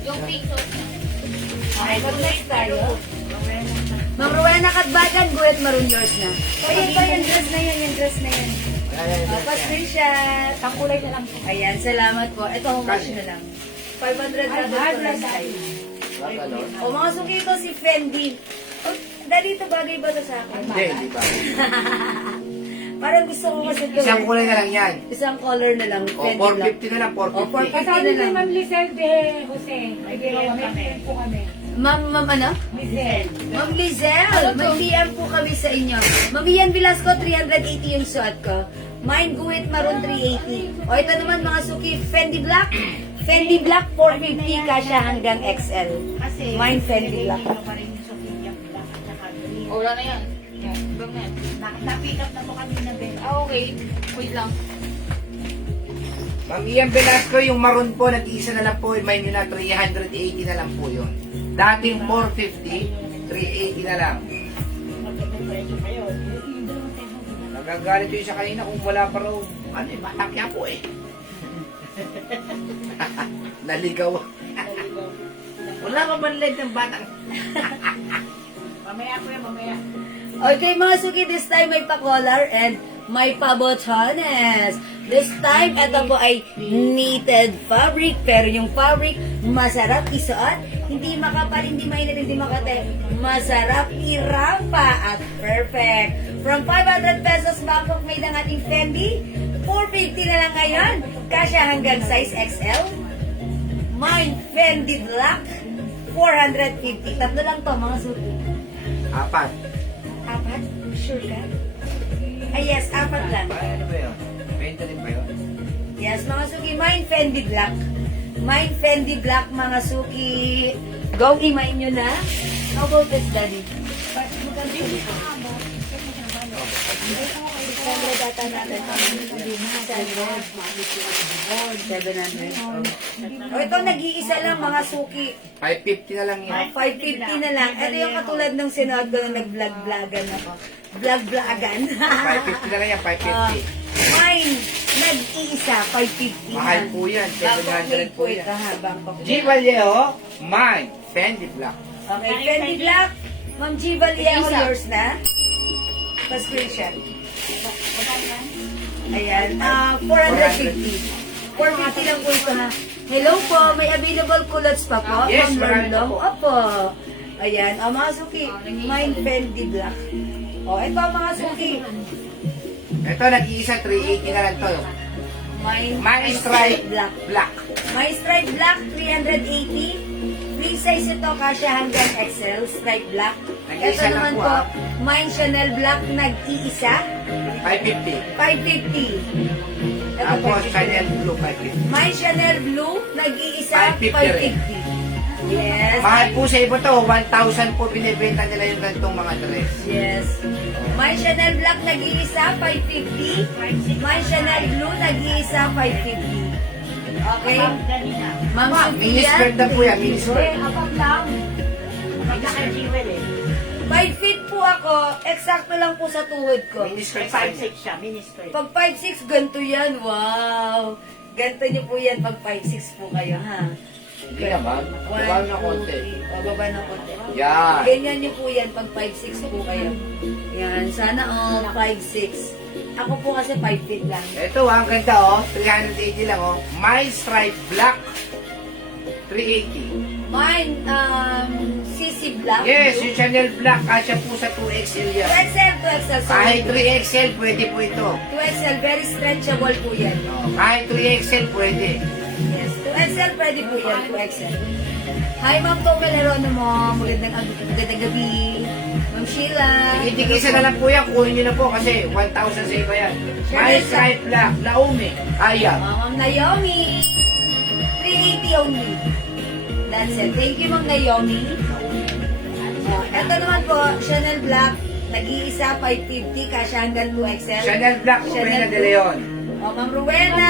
Yung pink sauce na. Okay, mag-next tayo. Ma'am Rowena Katbagan, Guhit Maroon, yours na. Ayan pa, yung dress na yun, yung dress na yun. Pa-screenshot. Kakulay na lang po. Ayan, salamat po. Ito, how much na lang? 500 na doon lang tayo. O mga suki ito si Fendi. O, dali ito, bagay ba ito sa akin? Hindi, hindi ba? Parang gusto ko kasi ito. Isang kulay na lang yan. Isang color na lang. O, Fendi lang. 450 na lang, O, 450. 450 Kasama na ni lang. Ma'am Lizelle de Jose. May friend po kami. Ma'am ano? Lizelle. Ma'am Lizelle, may PM po kami sa inyo. Ma'am Ian Velasco, 380 yung suot ko. Mine Guhit Maroon, 380. O ito naman mga suki, Fendi Black. Fendi Black, 450 kasya hanggang XL. Kasi, Mine Fendi Black. nilagay ko pa rin yung Sophia Black at saka green. O, wala na yan. Ibang na yan. Na-pick up na po kami na Ben. Ah, okay. Wait lang. Ma'am Ian Velasco, yung maroon po, nag-iisa na lang po, may nyo na 380 na lang po yun. Dating 450, 380 na lang. Magkakapresyo kayo. Nagagalit yung sa kanina kung wala pa raw, ano eh, batakya po eh. Naligaw. Wala ka ba light ng batang? Mamaya po yan, mamaya. Okay mga suki, this time may pa-collar and may pa-botones. This time, ito po ay knitted fabric. Pero yung fabric, masarap isuot. Hindi makapal, hindi mainit, hindi makate. Masarap irampa at perfect. From 500 pesos, Bangkok made ang ating Fendi. 450 na lang ngayon. Kasya hanggang size XL. Mine Fendi Black. 450. Tatlo lang to, mga suki. 4. Apat? Sure ka? Ay, yes, apat lang. Ano ba yun? Benta din ba yun? Yes, mga suki, mine Fendi Black. Mine Fendi Black, mga suki. Go, imay nyo na. How about this, Daddy? Sandra data natin. 700. O, ito, nag-iisa lang, mga suki. 550 na lang yan. 550 na lang. Ito yung katulad ng sinuot ko nung nag-vlog-vlogan ako. vlog-vlogan. 550 na lang yan, 550. Mine, nag-iisa, 550. Mahal po yan, 700 po yan. Ito ha, Bangkok. G. Vallejo, mine, Fendi Black. Okay, Fendi Black. Ma'am G. Vallejo, Isa. yours na. Pa-screenshot. Ayan, 450. 450 lang po ito ha. Hello po, may available culottes pa po? Yes, Ma'am marami Lorlong? po. Opo. Ayan, mga suki, mine Fendi Black. O, ito mga suki. Ito, nag-iisa, 380 na lang to. Mine stripe Black. black. My stripe black, 380. Free size ito, kasya hanggang XL, stripe black. Nag-iisa Ito lang naman po, po, ah. mine Chanel black, nag-iisa. 550. 550. Ito, Tapos, 550. Chanel Blue, 550. Mine Chanel blue, nag-iisa, 550 rin. 550. Yes. Mahal po sa iba to, 1,000 po binibenta nila yung ganitong mga dress. Yes. My Chanel black, nag-iisa, 550. My Chanel blue, nag-iisa, 550. Okay? Ganina. Ma'am Mini Sophia. skirt na po yan, mini skirt. Abang lang. Abang naka-jewel eh. 5 feet po ako, eksakto lang po sa tuhod ko. Mini May skirt 5'6" siya, mini skirt. Pag 5'6", ganito yan. Wow! Ganito niyo po yan pag 5'6 po kayo, ha? Hindi naman. Baba na konti. O, baba na konti. Yan. Ganyan niyo po yan pag 5'6 po kayo. Yan. Sana all 5'6". Ako po kasi 5 feet lang. Ito ang ganda oh, 380 lang oh. My stripe black, 380. Mine, CC black. Yes, yung Chanel black, kasya po sa 2XL yan. 2XL, 2XL. Kahit Sorry. 3XL, pwede po ito. 2XL, very stretchable po yan. Oh, kahit 3XL, pwede. Yes, 2XL pwede po yan, 2XL. Hi, Ma'am Tomel Heronimo. Magandang gabi. Ma'am Sheila. Itigisa na lang po yan, kunin nyo na po kasi 1,000 sa iba yan. My stripe black, Laumi, Aya. Ma'am Naomi. 380 only. That's it. Thank you, Ma'am Naomi. Ito naman po, Chanel Black. Nag-iisa, 550, kasya hanggang 2XL. Chanel black, Rowena de Leon. Ma'am Rowena.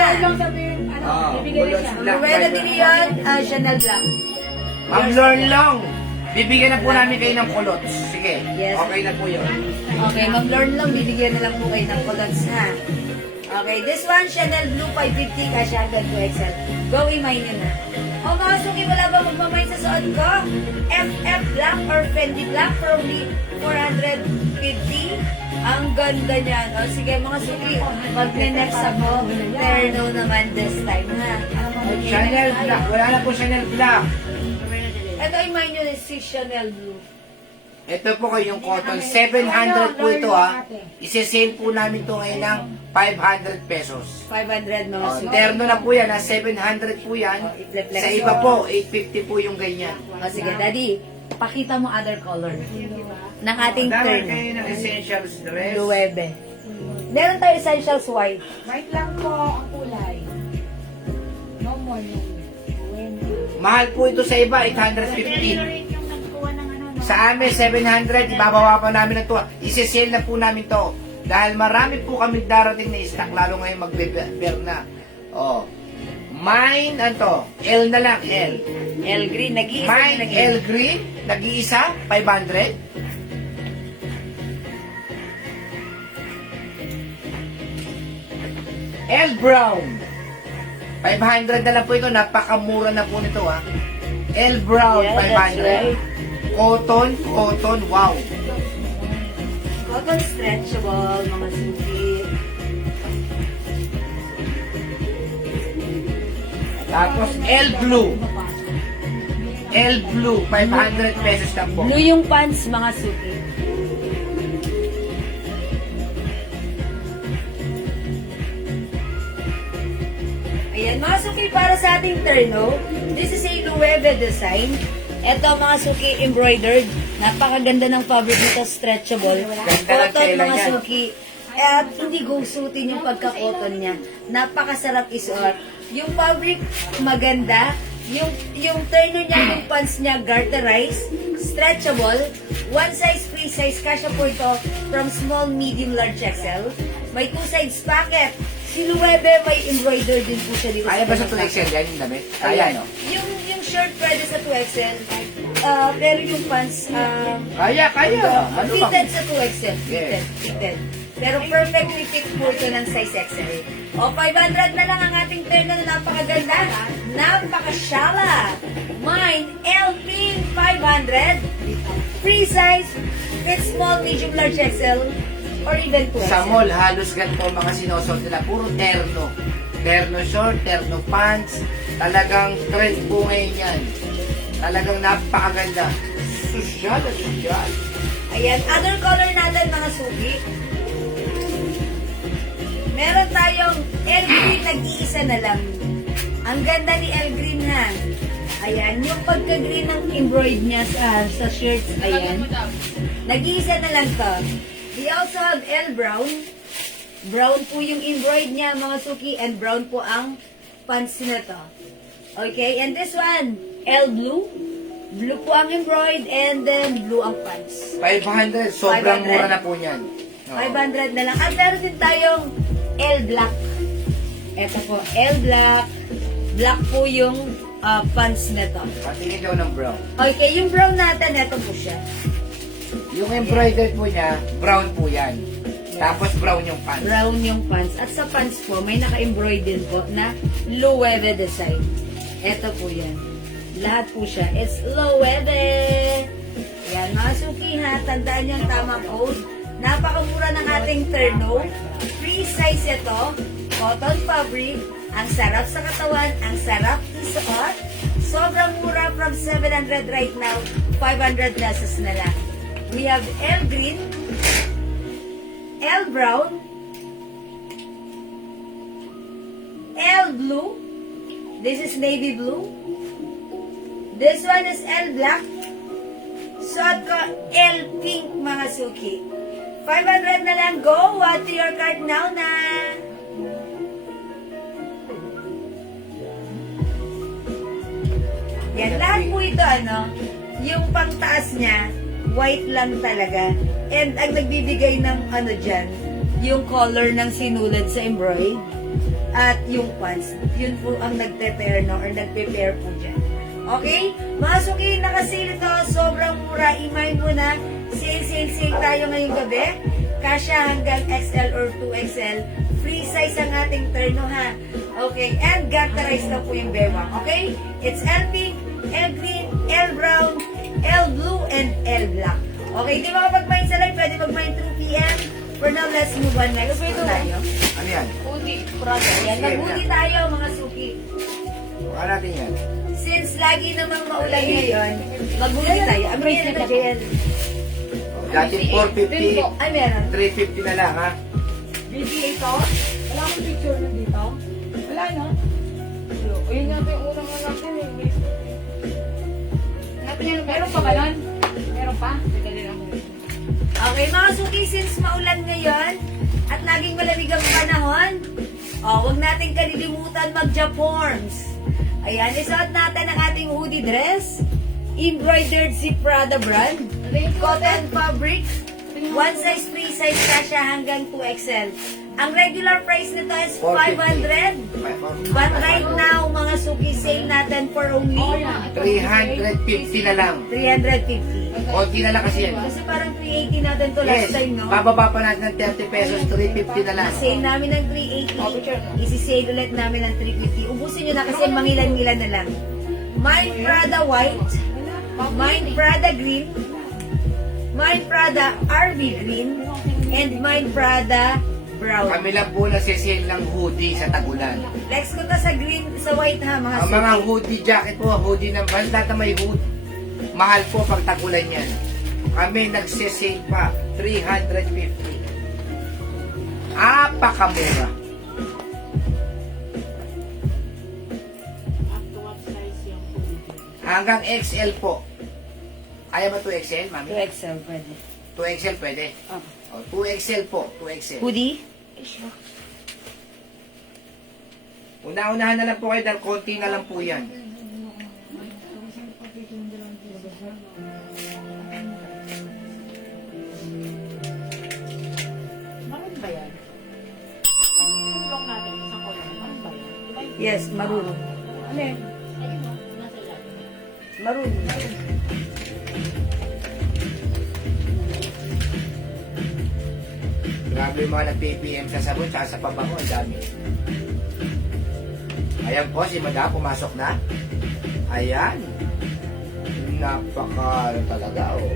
Oh, Ma'am Rowena de Leon, Chanel Black. Ma'am Lorlong, bibigyan na po namin kayo ng kulots. Sige, Yes. okay na po yun. Okay, Ma'am Lorn lang, bibigyan na lang po kayo ng culottes, ha? Okay, this one, Chanel Blue 550, kasya hanggang 2XL. Go, imay nyo na. O mga suki, wala ba magmamay sa suot ko? FF Black or Fendi Black for only 450? Ang ganda niyan. O sige, mga suki, mag-next ako. Terno naman this time, ha? Okay, Chanel next black, tayo. wala na po Chanel black. Ito, imay nyo na si Chanel Blue. Ito po kayo yung cotton, 700 po ito ha. Isi-sale po namin ito ngayon ng 500 pesos. 500, mga Oh, suki. terno na po yan ha, 700 po yan. i-flex Sa mo. iba po, 850 po yung ganyan. O sige, Daddy, pakita mo other color ng ating Dami turn. kayo ng essentials dress. Luwebe. Meron tayo essentials white. White lang po ang kulay. No more, no more. Mahal po ito sa iba, 850. Yung nagkuha ng ano, no? Sa amin, 700, ibabawa pa namin ng to. Isi-sale na po namin to. Dahil marami po kami darating na stock, lalo ngayon magbe-bear na. Oh. Mine, ano L na lang, L. L green, nag-iisa. Mine, L green, nag-iisa, 500. L brown, 500 na lang po ito, napakamura na po nito ha. L brown, Yeah, that's 500. right. Cotton, wow. Cotton stretchable, mga suki. Tapos L blue. L blue, 500 pesos lang po. Blue yung pants, mga suki. Ayan, mga suki, para sa ating terno, this is a Lueve design. Ito, mga suki, embroidered. Napakaganda ng fabric nito, stretchable. Ganda ng Cotton, tela mga niyan. suki. At hindi gusutin yung pagka-cotton niya. Napakasarap isuot. Yung fabric, maganda. Yung terno niya, yung pants niya, garterized, stretchable, one size, free size, kasya po ito from small, medium, large XL. May two sides pocket. Si Luebe, may embroidered din po siya dito. Kaya ba sa pinaka- 2XL yan yung damit? Ayan. Kaya no? Yung shirt pwede sa 2XL. pero yung pants, Kaya. Ano bang? fitted sa 2XL. Yes. Fitted. Pero perfectly fit po ito ng size XL. O, 500 na lang ang ating terno na napakaganda. Napakasyala. Mine, LP 500. Free size, fit small, medium, large XL, or even 2XL. Sa mall, halos ganito ang mga sinosot nila. Puro terno. Terno short, terno pants. Talagang trend po ngayon yan. Talagang napakaganda. Sosyal at sosyal. Ayan, other color natin mga suki. Meron tayong El Green, nag-iisa na lang. Ang ganda ni El Green ha. Ayan, yung pagka-green ng embroid niya sa shirts, ayan. Nag-iisa na lang to. We also have El Brown. Brown po yung embroid niya mga suki, and brown po ang pants na to. Okay, and this one, El Blue. Blue po ang embroid, and then blue ang pants. 500, sobrang 500. mura na po yan. Oo. 500 na lang. At meron din tayong El Black. Ito po, El Black. Black po yung pants na to. Patingin daw ng brown. Okay, yung brown natin, ito po siya. Yung embroidered po niya, brown po yan. Tapos brown yung pants. Brown yung pants. At sa pants po, may naka-embroid din po na Loewe design. Ito po yan. Lahat po siya. It's Loewe. Yan, mga suki ha. Tandaan niyo ang tamang code. Napakamura ng ating terno. Free size ito. Cotton fabric. Ang sarap sa katawan. Ang sarap isuot. Sobrang mura from 700 right now. 500 pesos na lang. We have El Green. El Brown. El Blue. This is navy blue. This one is El Black. Suot ko El Pink mga suki. 500 na lang. Go. What to your card now na? Yan. Lahat po ito yung pangtaas niya, white lang talaga. And ang nagbibigay ng dyan, yung color ng sinulad sa embroid at yung pants. Yun po ang nagte-terno or nagpe-pair po dyan. Okay? Mga suki, nakasale ito. Sobrang mura. Imay mo na. Sale tayo ngayong gabi. Kasya hanggang XL or 2XL. Free size ang ating terno ha. Okay? And garterized na po yung bewang. Okay? It's El Pink, El Green, El Brown, El Blue, and El Black. Okay? Di makapag-mind sa live. Pwede mag-mind 2 p.m. For now, let's move on. Next po tayo. Ano yan? Hoodie, Prada. Ayan, mag-hoodie tayo mga suki. Mukha natin yan. Since lagi namang maulan ngayon, mag-hoodie tayo. Amrin na JL. Dati 450, Ay, meron. 350 na lang ha. Bibi ito? Wala akong picture na dito. Wala, no? Ayun natin yung unang natin eh. Meron pa ba nun? Meron pa? Okay, mga suki, since maulan ngayon, at laging malamig ang panahon, huwag natin kalilimutan mag-Japorms. Ayan, isuot natin ang ating hoodie dress. Embroidered si Prada brand. Cotton fabric. One size, free size kasya hanggang 2XL. Ang regular price nito is 500. But right now, mga suki, sale natin for only 350 na lang. 350. Konti na lang kasi yan. Kasi parang 380 natin to last Yes, time, no? bababa pa natin ng 30 pesos, 350 na lang. Sale namin ng 380. Isi-sale ulit namin ng 350. Ubusin nyo na kasi mangilan-ngilan na lang. Mine Prada white. Mine Prada green. Mine Prada RB green. And mine Prada brown. Kami lang po nagsisale ng hoodie sa tagulan. Next ko ta sa green, sa white ha, mga Ang mga hoodie jacket po, hoodie ng banda na may hood. Mahal po pag tagulan yan. Kami nagsisale pa, 350. Apakamura. Hanggang XL po. Kaya ba 2XL, mami? 2XL pwede. 2XL pwede? Oh. O, 2XL po, 2XL. Hoodie? Una-unahan na lang po kayo dahil konti na lang po yan. Maroon ba yan? Yung lock natin sa color. Maroon ba yan? Yes, maroon. Ano yun? Maroon. Sabi yung mga nag-PPM sa sabon, tsaka sa pabango, ang dami. Ayan po, si Madam, pumasok na. Ayan. Napaka, ano talaga, oh.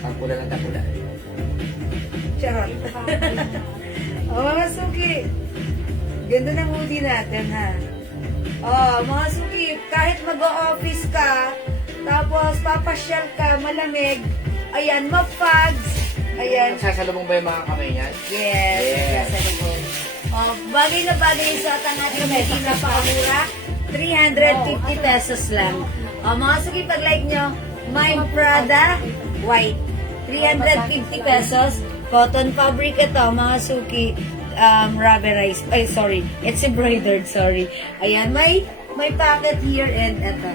Takula ng takula. Charot. Oh, mga suki. Ganda ng hoodie natin, ha? Oh, mga suki, kahit mag-o-office ka, tapos papasyal ka, malamig, ayan, mafags, ayan. Sasalubong ba yung mga kamay niyan? Yes, Yes. sasalubong. Oh, bagay na bagay yung suot ang ating hoodie, napakamura, 350 pesos lang. Oh, mga suki, pag-like nyo, my Prada, white, 350 pesos. Cotton fabric ito, mga suki, rubberized. Ay, sorry. It's embroidered, sorry. Ayan, may pocket here and ito.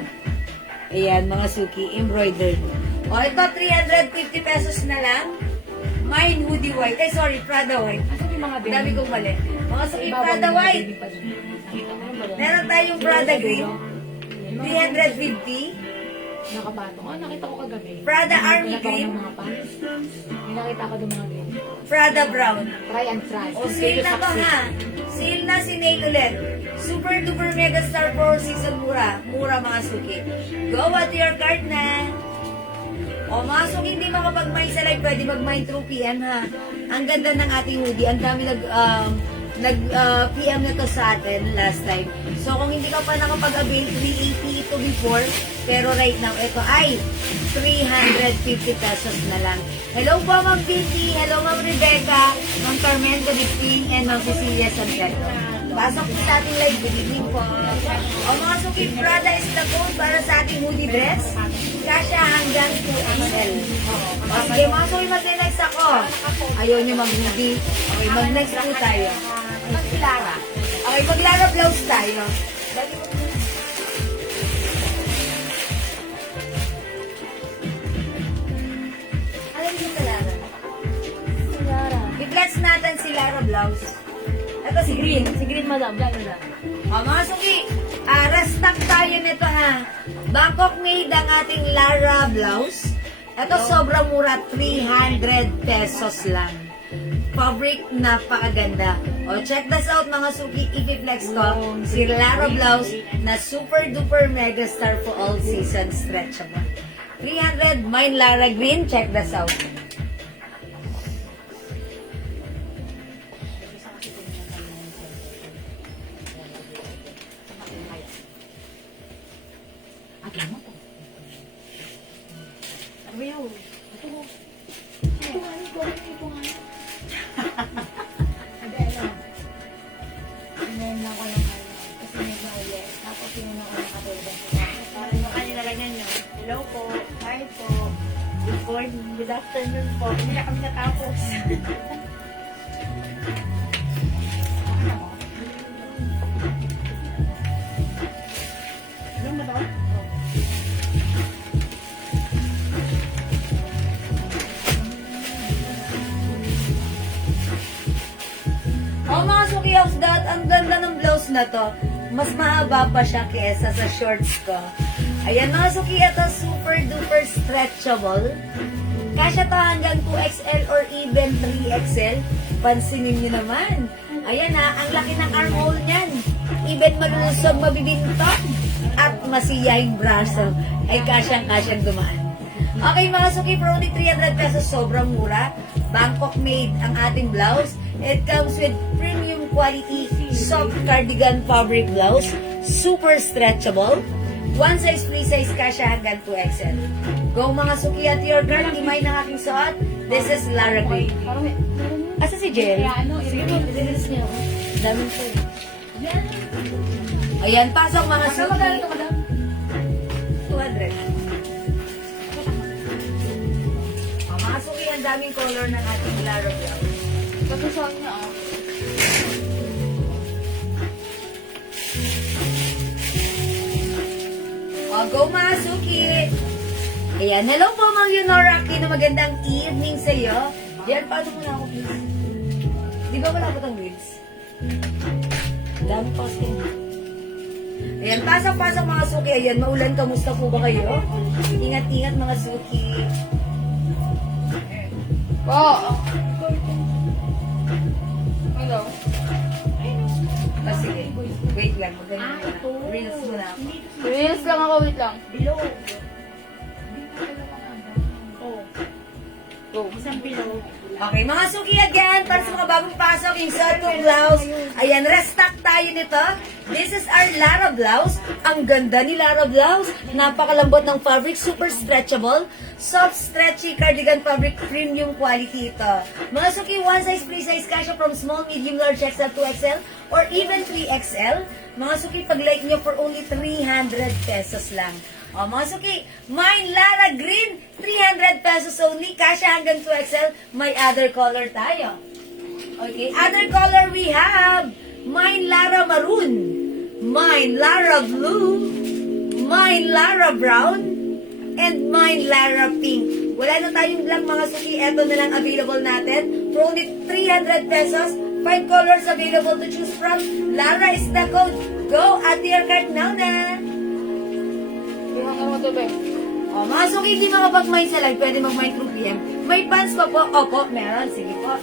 Ayan, mga suki, embroidered. O, ito, 350 pesos na lang. Mine, hoodie white. Ay, sorry, Prada white. Asan yung mga Ang dami kong mali. Mga suki, Ibabaw Prada yung white. baby pa dun. Nakita ko yung baga. Meron tayong Prada green, Yung mga 350. nakapatong. Oh, nakita ko kagabi. Prada Army Nakita ko green. ng mga pants. May nakita ko ng mga green. Prada brown. Try and try. O, sale na to, ha? Sale na si Nail ulit. Super duper mega star 4 season mura. Mura, mga suki. Go at your card na. O, mga suki, hindi makapag-mine sa live. Pwede mag-mine through PM, ha? Ang ganda ng ating hoodie. Ang dami PM na to sa atin last time. So, kung hindi ka pa nakapag-avail, 380 ito before. Pero right now, ito ay 350 pesos na lang. Hello po, Ma'am Vicky. Hello, Ma'am Rebecca. Ma'am Carmen Godigting and Ma'am Cecilia Santiago. Pasok po sa ating live. Good evening po. O mga suki, Prada is the code para sa ating hoodie dress. Kasya hanggang 2XL. O sige, mga suki, mag-next ako. Ayaw nyo mag-hoodie. Okay, mag-next po tayo. Mag-Lara. Okay, mag-Lara blouse tayo. Alam niyo sa Lara? Lara. I-flex natin si Lara blouse. Ito si Green. Si Green Madam. Yan, madam. O mga suki, restock tayo nito, ha. Bangkok made ang ating Lara blouse. Ito sobrang mura, 300 pesos lang. Fabric, napakaganda. O, check this out mga suki, i-flex ko. Si Lara blouse na super duper mega star for all season stretchable. 300, mine Lara green, check this out. Ate mo po. Ayaw. Ito mo. Ito nga. Ito nga. Sabi, ano? Ngayon lang ko lang ano. Kasi may mauli. Tapos yun ako nakatulog. Parang yung kanina lang yan yun. Hello po. Hi po. Good morning. Good afternoon po. Hindi na kami natapos. Ano mo daw? O mga suki house dot, ang ganda ng blouse na to. Mas mahaba pa siya kesa sa shorts ko. Ayan mga suki, ito super duper stretchable. Kasya to hanggang 2XL or even 3XL. Pansinin nyo naman. Ayan ha, ang laki ng armhole niyan. Even malulusog, mabibintog, at masiyahing braso ay kasyang-kasyang dumaan. Okay mga suki, for only 300 pesos, sobrang mura. Bangkok made ang ating blouse. It comes with premium quality soft cardigan fabric blouse. Super stretchable. One size, free size, kasya hanggang 2XL. Go mga suki at your girl, imay ng aking suot. This is Lara Gray. Parang may... Asa si Jel? Kaya ano, i-release niyo ako. Daming po. Ayan, pasok mga Ano suki. magkano ito, madam? 200. Mga suki, ang daming color ng ating Lara blouse. Pagkasaan niya ah. O, go mga suki! Ayan, hello po Ma'am Yunora Aquino, magandang evening sa iyo. Yan, paano muna ako please? Di ba wala pa itong reels? Dami posting. Ayan, pasok-pasok mga suki. Ayan, maulan, kamusta po ba kayo? Ingat-ingat mga suki. Po. Wait lang, maganda Ah, ito. muna. Reels muna ako. Hindi ito. Reels lang ako, wait lang. Bilog. Hindi ko alam ang ano. Oh. Go. Isang bilog. Okay, mga suki again, para sa mga bagong pasok, yung Sarto blouse. Ayan, restock tayo nito. This is our Lara blouse. Ang ganda ni Lara blouse. Napakalambot ng fabric, super stretchable. Soft, stretchy cardigan fabric, premium quality ito. Mga suki, one size, free size, kasha from small, medium, large, XL, 2XL, or even 3XL. Mga suki, pag-like nyo for only 300 pesos lang. O, mga suki, mine Lara Green, 300 pesos only, kasha hanggang 2XL, may other color tayo. Okay, other color we have, mine Lara Maroon, mine Lara Blue, mine Lara Brown, and mine Lara Pink. Wala na tayong black mga suki, eto na lang available natin, for only 300 pesos, 5 colors available to choose from. Lara is the code. Go, add to your cart now na. Yung hanggang mo to, be. O, mga suki, hindi makapag-mine sa live, pwede mag-mine through PM. May pants pa po? Opo, meron. Sige po.